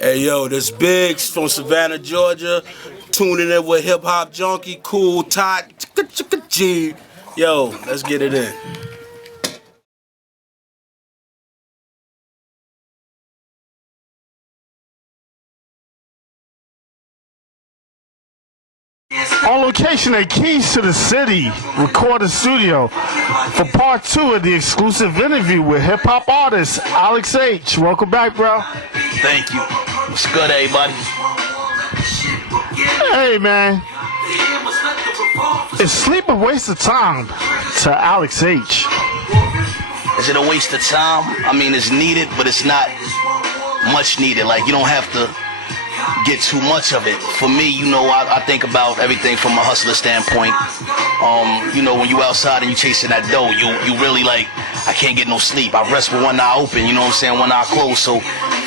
Hey yo, this Biggs from Savannah, Georgia. Tuning in with Hip Hop Junky, Cool, Tot, G. Yo, let's get it in. On location at Keys to the City Recording Studio for part 2 of the exclusive interview with hip-hop artist Alex H. Welcome back, bro. Thank you. What's good, everybody? Hey, man. Is sleep a waste of time to Alex H? Is it a waste of time? I mean, it's needed, but it's not much needed. Like, you don't have to get too much of it. For me, you know, I think about everything from a hustler standpoint. You know, when you outside and you chasing that dough, you really like, I can't get no sleep. I rest with one eye open, you know what I'm saying, one eye closed. So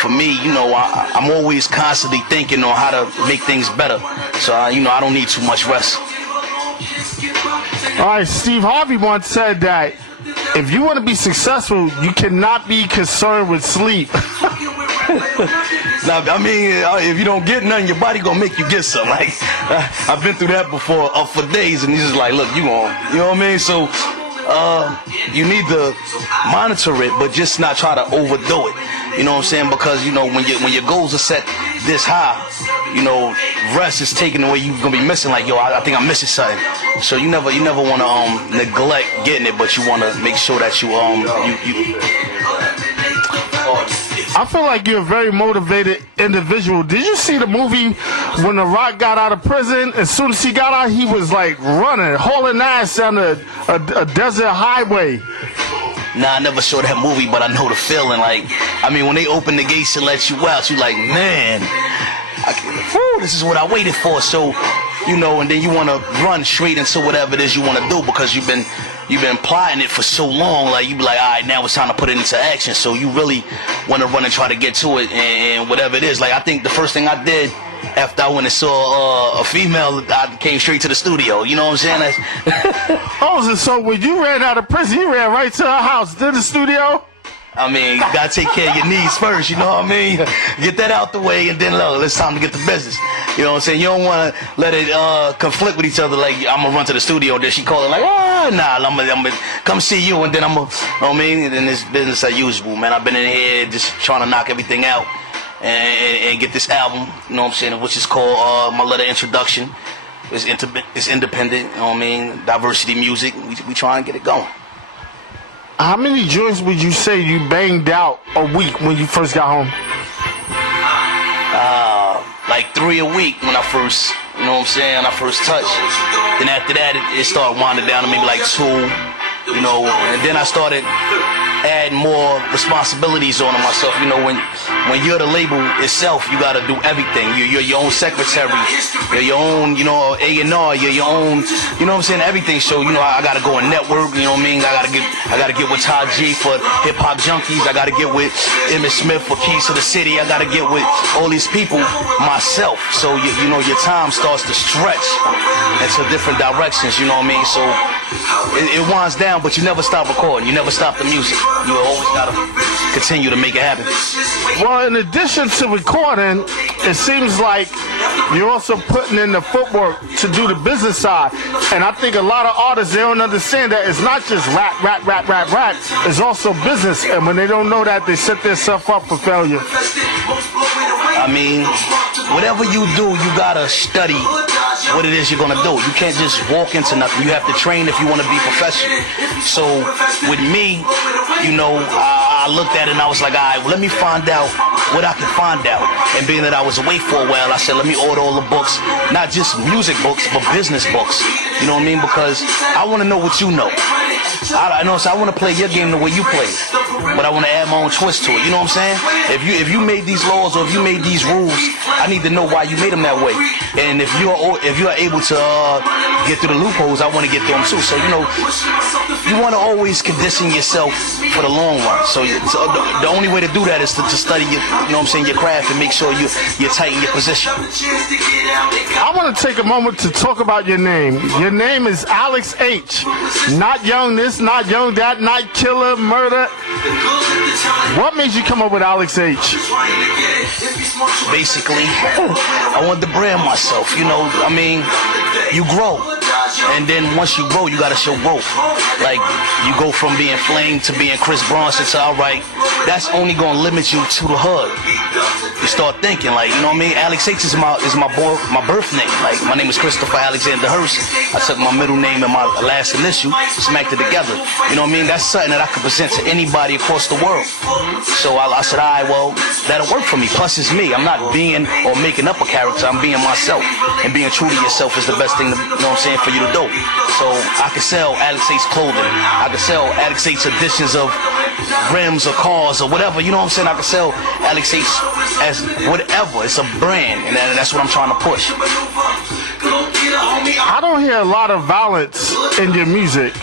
for me, you know, I'm always constantly thinking on how to make things better. So, you know, I don't need too much rest. All right, Steve Harvey once said that if you want to be successful, you cannot be concerned with sleep. Now, I mean, if you don't get nothing, your body gonna make you get something. Like, I've been through that before for days, and he's just like, look, you know what I mean? So, you need to monitor it, but just not try to overdo it. You know what I'm saying? Because, you know, when your goals are set this high, you know, rest is taken away. You're gonna be missing, like, yo, I think I'm missing something. So you never want to neglect getting it, but you want to make sure that you I feel like you're a very motivated individual. Did you see the movie when The Rock got out of prison? As soon as he got out, he was like running, hauling ass down a desert highway. Nah, I never saw that movie, but I know the feeling. Like, I mean, when they open the gates and let you out, you like, man, this is what I waited for. So, you know, and then you want to run straight into whatever it is you want to do because you've been plotting it for so long. Like, you be like, all right, now it's time to put it into action. So you really want to run and try to get to it and whatever it is. Like, I think the first thing I did after I went and saw a female, I came straight to the studio. You know what I'm saying? Oh, so when you ran out of prison, you ran right to her house, to the studio? I mean, you gotta take care of your needs first, you know what I mean? Get that out the way, and then look, it's time to get to business. You know what I'm saying? You don't want to let it conflict with each other. Like, I'm gonna run to the studio, and then she call it like, nah, I'm gonna come see you, and then you know what I mean? And then it's business as usual, man. I've been in here just trying to knock everything out and get this album, you know what I'm saying? Which is called My Letter Introduction. It's independent, you know what I mean? Diversity music. We trying to get it going. How many joints would you say you banged out a week when you first got home? Like 3 a week when I first, you know what I'm saying, I first touched. Then after that, it started winding down to maybe like 2, you know, and then I started adding more responsibilities on myself. You know, when you're the label itself, you gotta do everything. You're your own secretary, you're your own, you know, A&R, you're your own, you know what I'm saying, everything. So, you know, I gotta go and network, you know what I mean? I gotta get with Todd G for Hip Hop Junkies. I gotta get with Emmett Smith for Keys to the City. I gotta get with all these people myself. So you know, your time starts to stretch into different directions, you know what I mean? So it winds down, but you never stop recording. You never stop the music. You always gotta continue to make it happen. Well, in addition to recording, it seems like you're also putting in the footwork to do the business side. And I think a lot of artists, they don't understand that it's not just rap. It's also business. And when they don't know that, they set themselves up for failure. I mean, whatever you do, you gotta study what it is you're gonna do. You can't just walk into nothing. You have to train if you want to be professional. So with me, you know, I looked at it and I was like, all right, well, let me find out what I can find out. And being that I was away for a while, I said, let me order all the books, not just music books, but business books. You know what I mean? Because I want to know what you know. I know, so I want to play your game the way you play it, but I want to add my own twist to it. You know what I'm saying? If you made these laws or if you made these rules, I need to know why you made them that way. And if you are able to get through the loopholes, I want to get through them too. So, you know, you want to always condition yourself for the long run. So the only way to do that is to study your, you know what I'm saying, your craft and make sure you're tight in your position. I want to take a moment to talk about your name. Your name is Alex H. Not young this, not young that, not killer, murder. What made you come up with Alex H? Basically, I wanted to brand myself. You know, I mean, you grow. And then once you grow, you gotta show growth. Like, you go from being Flame to being Chris Bronson to alright, that's only gonna limit you to the hood. You start thinking, like, you know what I mean? Alex H is my birth name. Like, my name is Christopher Alexander Hurst. I took my middle name and my last initial, smacked it together. You know what I mean? That's something that I could present to anybody across the world. So I said, alright, well, that'll work for me. Plus, it's me. I'm not being or making up a character. I'm being myself. And being true to yourself is the best thing, you know what I'm saying, for you to do. So I can sell Alex H clothing. I can sell Alex H editions of rims or cars or whatever. You know what I'm saying? I can sell Alex H as whatever. It's a brand, and that's what I'm trying to push. I don't hear a lot of violence in your music,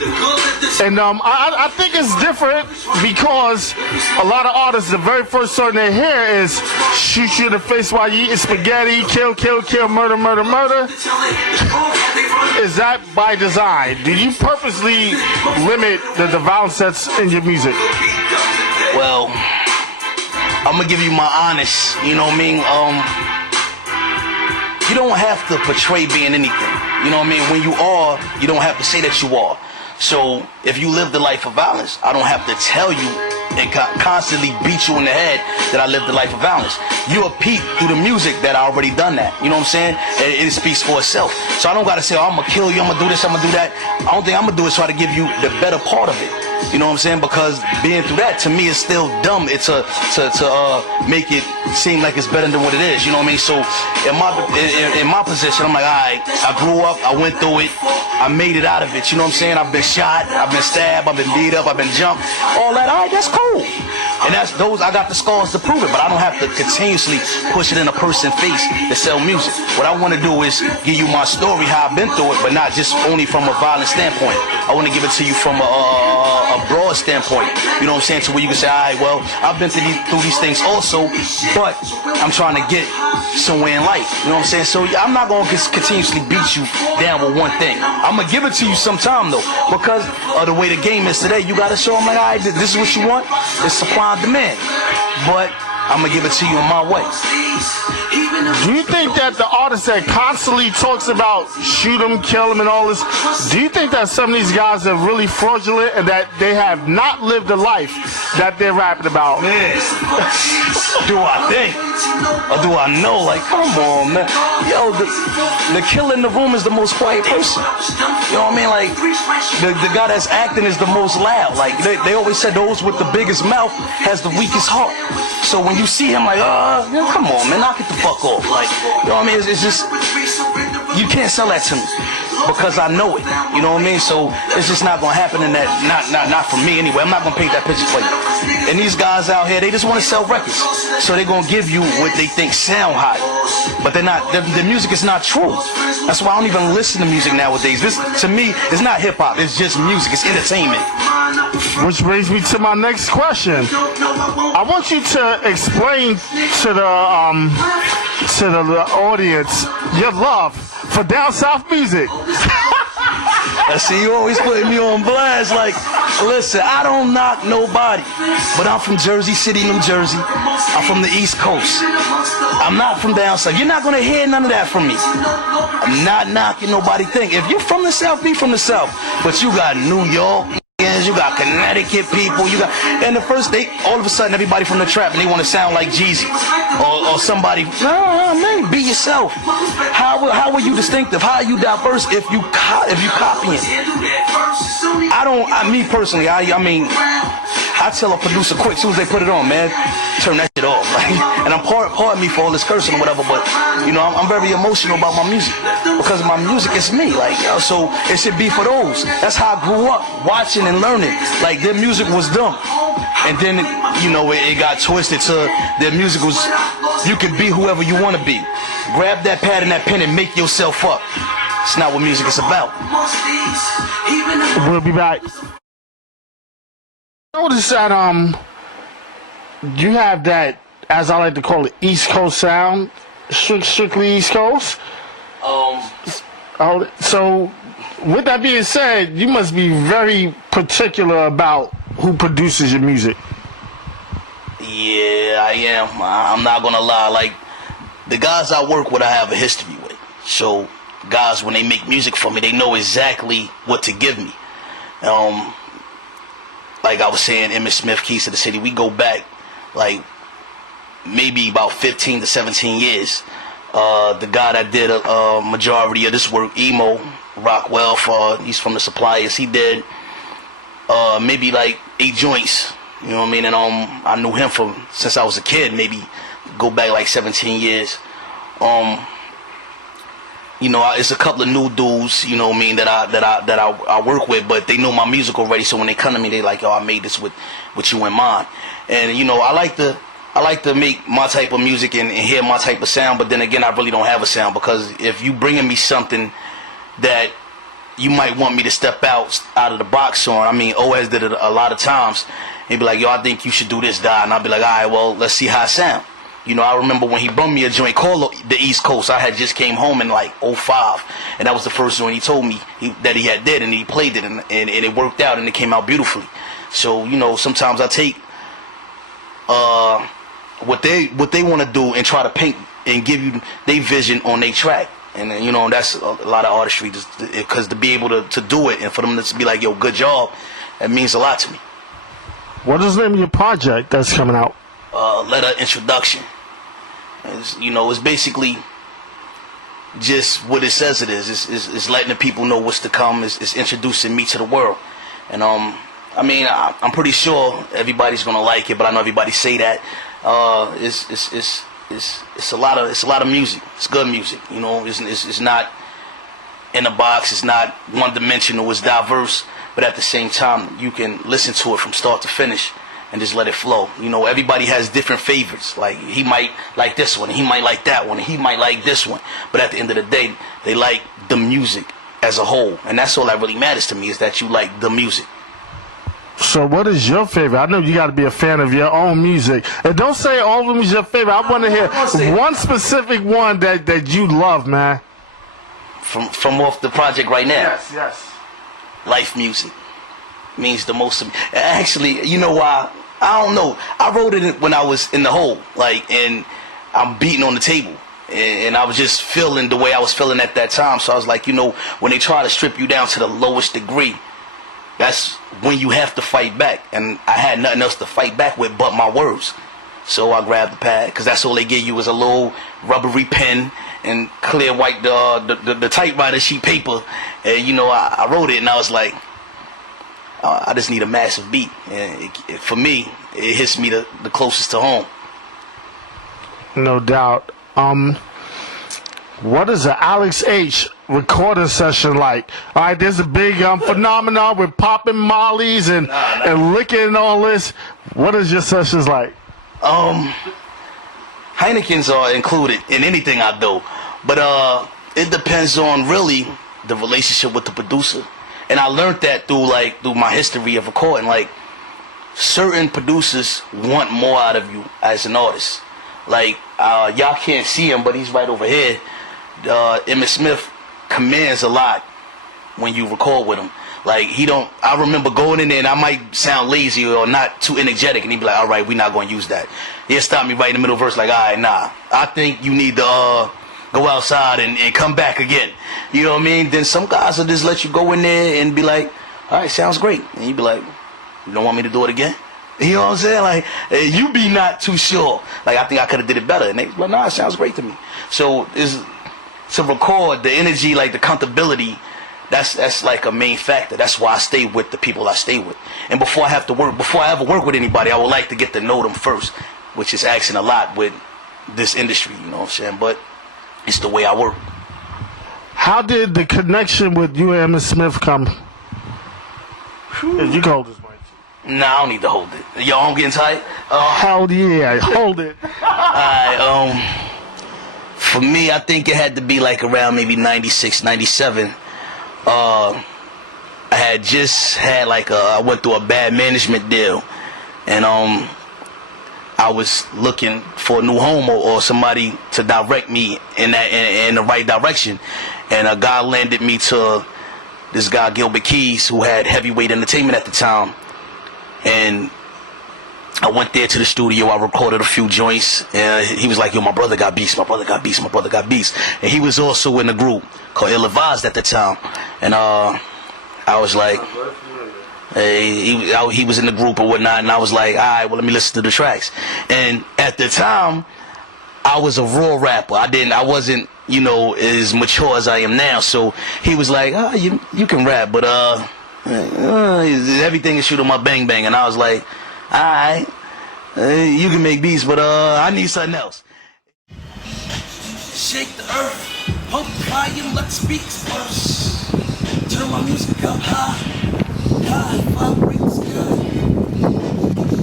and I think it's different because a lot of artists, the very first song they hear is shoot you in the face while you eating spaghetti, kill, kill, kill, murder, murder, murder. Is that by design? Do you purposely limit the violence that's in your music? Well, I'm gonna give you my honest, you know what I mean? You don't have to portray being anything. You know what I mean? When you are, you don't have to say that you are. So if you live the life of violence, I don't have to tell you and constantly beat you in the head that I live the life of violence. You'll peep through the music that I already done that. You know what I'm saying? It speaks for itself. So I don't gotta say, oh, I'm gonna kill you, I'm gonna do this, I'm gonna do that. I don't think I'm gonna do is try to give you the better part of it. You know what I'm saying? Because being through that, to me, is still dumb. It's to make it seem like it's better than what it is. You know what I mean? So in my position, I'm like, all right, I grew up, I went through it, I made it out of it. You know what I'm saying? I've been shot, I've been stabbed, I've been beat up, I've been jumped, all that. All right, that's cool. And that's those, I got the scars to prove it, but I don't have to continuously push it in a person's face to sell music. What I want to do is give you my story, how I've been through it, but not just only from a violent standpoint. I want to give it to you from a broad standpoint. You know what I'm saying? To where you can say, all right, well, I've been through these things also, but I'm trying to get somewhere in life. You know what I'm saying? So I'm not going to continuously beat you down with one thing. I'm going to give it to you sometime, though, because of the way the game is today. You got to show them, like, all right, this is what you want. It's supply and demand. But I'm going to give it to you in my way. Do you think that the artist that constantly talks about shoot him, kill him, and all this, do you think that some of these guys are really fraudulent and that they have not lived the life that they're rapping about? Man, do I think? Or do I know? Like, come on, man. Yo, the killer in the room is the most quiet person. You know what I mean? Like, the guy that's acting is the most loud. Like, they always said those with the biggest mouth has the weakest heart. So when you see him, like, come on, man, knock it the fuck off. Like, you know what I mean? It's just, you can't sell that to me because I know it. You know what I mean? So it's just not gonna happen in that. Not for me anyway. I'm not gonna paint that picture for you. And these guys out here, they just want to sell records, so they're gonna give you what they think sound hot, but they're not. The music is not true. That's why I don't even listen to music nowadays. This, to me, is not hip hop. It's just music. It's entertainment. Which brings me to my next question. I want you to explain to the audience your love for down south music. I see you always putting me on blast. Like, listen, I don't knock nobody, but I'm from Jersey City, New Jersey. I'm from the East Coast. I'm not from down south. You're not gonna hear none of that from me. I'm not knocking nobody. Think if you're from the South, be from the South. But you got New York, you got Connecticut people, you got, and the first they all of a sudden everybody from the trap and they want to sound like Jeezy or somebody. No, man, be yourself. How are you distinctive? How are you diverse if you copying? Me personally, I mean, I tell a producer quick, as soon as they put it on, man, turn that shit off. Like, and pardon me for all this cursing or whatever, but you know, I'm very emotional about my music because my music is me. Like, you know, so it should be for those. That's how I grew up, watching and learning. Like, their music was dumb, and then you know it got twisted to their music was, you could be whoever you want to be. Grab that pad and that pen and make yourself up. It's not what music is about. We'll be back. Notice that you have that, as I like to call it, East Coast sound, strictly East Coast. So, with that being said, you must be very particular about who produces your music. Yeah, I am. I'm not gonna lie. Like, the guys I work with, I have a history with. So, guys, when they make music for me, they know exactly what to give me. Like I was saying, Emmett Smith, Keys to the City, we go back like maybe about 15 to 17 years. The guy that did a majority of this work, Emo Rockwell, he's from the Suppliers. He did maybe like 8 joints. You know what I mean? And I knew him since I was a kid. Maybe go back like 17 years. You know, it's a couple of new dudes, you know what I mean, that I work with, but they know my music already. So when they come to me, they like, "Yo, I made this with you in mind." And you know, I like to make my type of music and hear my type of sound. But then again, I really don't have a sound, because if you bringing me something that you might want me to step out of the box on, I mean, OS did it a lot of times. He'd be like, "Yo, I think you should do this, Dad," and I'd be like, "All right, well, let's see how it sound." You know, I remember when he brought me a joint called the East Coast. I had just came home in like 05, and that was the first one he told me that he had did, and he played it, and it worked out, and it came out beautifully. So, you know, sometimes I take what they want to do and try to paint and give you their vision on their track. And you know, that's a lot of artistry, because to be able to do it and for them to be like, "Yo, good job," that means a lot to me. What is the name of your project that's coming out? Letter Introduction. You know, it's basically just what it says it is. It's letting the people know what's to come. It's introducing me to the world. And I mean, I'm pretty sure everybody's gonna like it, but I know everybody say that. It's a lot of music. It's good music. You know, it's not in a box. It's not one dimensional. It's diverse, but at the same time, you can listen to it from start to finish and just let it flow. You know, everybody has different favorites. Like, he might like this one, he might like that one, he might like this one. But at the end of the day, they like the music as a whole. And that's all that really matters to me, is that you like the music. So what is your favorite? I know you got to be a fan of your own music. And don't say all of them is your favorite. I want to hear one specific one that you love, man. From off the project right now? Yes. Life music means the most to me. Actually, you know why? I don't know. I wrote it when I was in the hole, like, and I'm beating on the table, and I was just feeling the way I was feeling at that time. So I was like, you know, when they try to strip you down to the lowest degree, that's when you have to fight back. And I had nothing else to fight back with but my words. So I grabbed the pad, because that's all they give you is a little rubbery pen and clear white the typewriter sheet paper. And you know, I wrote it, and I was like, I just need a massive beat, and for me, it hits me the closest to home. No doubt. What is an Alex H recording session like? All right, there's a big phenomenon with popping mollies and licking and all this. What is your sessions like? Heineken's are included in anything I do, but it depends on really the relationship with the producer. And I learned that through my history of recording. Like, certain producers want more out of you as an artist. Like, y'all can't see him, but he's right over here. Emmett Smith commands a lot when you record with him. Like, I remember going in there, and I might sound lazy or not too energetic, and he'd be like, "All right, we're not going to use that." He'll stop me right in the middle of the verse, like, "All right, nah, I think you need to go outside and come back again." You know what I mean? Then some guys will just let you go in there and be like, "All right, sounds great." And you be like, "You don't want me to do it again?" You know what I'm saying? Like, you be not too sure. Like, I think I could have did it better. And they be like, "Nah, it sounds great to me." So to record, the energy, like the comfortability, that's like a main factor. That's why I stay with the people I stay with. And before I ever work with anybody, I would like to get to know them first, which is asking a lot with this industry, you know what I'm saying? But it's the way I work. How did the connection with you and Emmett Smith come? If you can hold this mic. Nah, I don't need to hold it. Yo, I'm getting tight. Hell yeah, hold it. Alright, for me, I think it had to be like around maybe 96, 97. I had just had I went through a bad management deal, and I was looking for a new home or somebody to direct me in the right direction, and a guy landed me to this guy Gilbert Keys, who had Heavyweight Entertainment at the time, and I went there to the studio. I recorded a few joints, and he was like, "Yo, my brother got beats. My brother got beats. My brother got beats." And he was also in the group called Ill Advised at the time, and I was like, hey, he was in the group or whatnot, and I was like, all right, well, let me listen to the tracks. And at the time, I was a raw rapper. I wasn't, as mature as I am now. So he was like, you can rap, but everything is shoot on my bang bang. And I was like, all right, you can make beats, but I need something else. Shake the earth, pump the volume, let the speakers burst. Turn my music up high, vibrates good.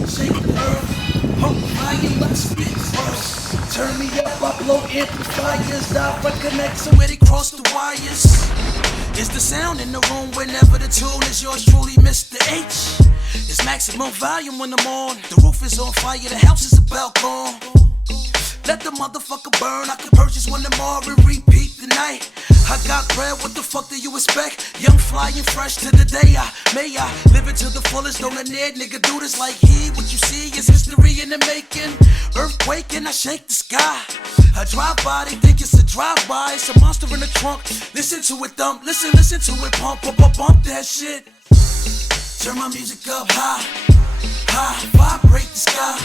Shake the earth, pump the volume, let the speakers burst. Turn me up, I blow amplifiers, direct connects and where they cross the wires. Is the sound in the room whenever the tune is yours truly, Mr. H? It's maximum volume when I'm on. The roof is on fire, the house is a balcony. Let the motherfucker burn, I could purchase one tomorrow and repeat the night. I got bread, what the fuck do you expect? Young, fly, and fresh to the day I live it to the fullest, don't let that nigga do this like he. What you see is history in the making. Earthquake and I shake the sky. I drive by, they think it's a drive-by. It's a monster in the trunk, listen to it thump. Listen to it pump, bump that shit. Turn my music up high, vibrate the sky.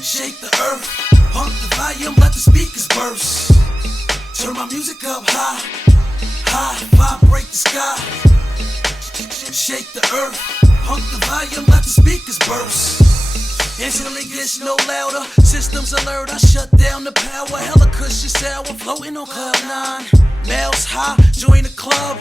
Shake the earth, pump the volume, let the speakers burst. Turn my music up high, vibrate the sky. Shake the earth, pump the volume, let the speakers burst. Until it gets no louder, systems alert, I shut down the power. Hella cushion sour, floating on cloud 9. Miles high, join the club.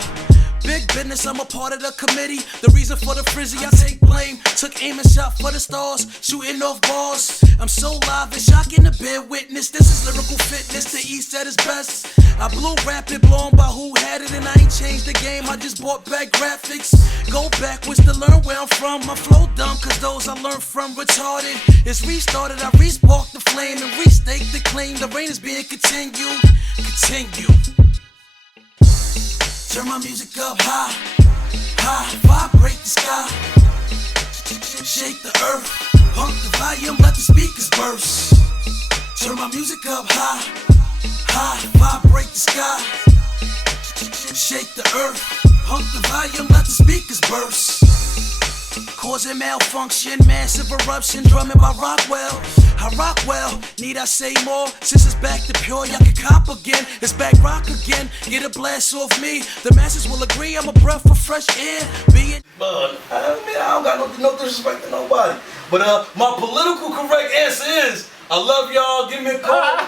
Big business, I'm a part of the committee. The reason for the frizzy, I take blame. Took aim and shot for the stars, shooting off bars. I'm so live and shocking to bear witness. This is lyrical fitness, the East at its best. I blew rapid, blown by who had it, and I ain't changed the game. I just bought back graphics. Go backwards to learn where I'm from. My flow dumb, cause those I learned from retarded. It's restarted, I re-sparked the flame and restaked the claim. The rain is being continued. Turn my music up high, vibrate the sky. Shake the earth, pump the volume, let the speakers burst. Turn my music up high, vibrate the sky. Shake the earth, pump the volume, let the speakers burst. Causing malfunction, massive eruption, drumming by Rockwell. I rock well, need I say more? Since it's back to pure, y'all can cop again. It's back rock again, get a blast off me. The masses will agree, I'm a breath of fresh air. But I don't got no disrespect to nobody. But my political correct answer is, I love y'all, give me a call.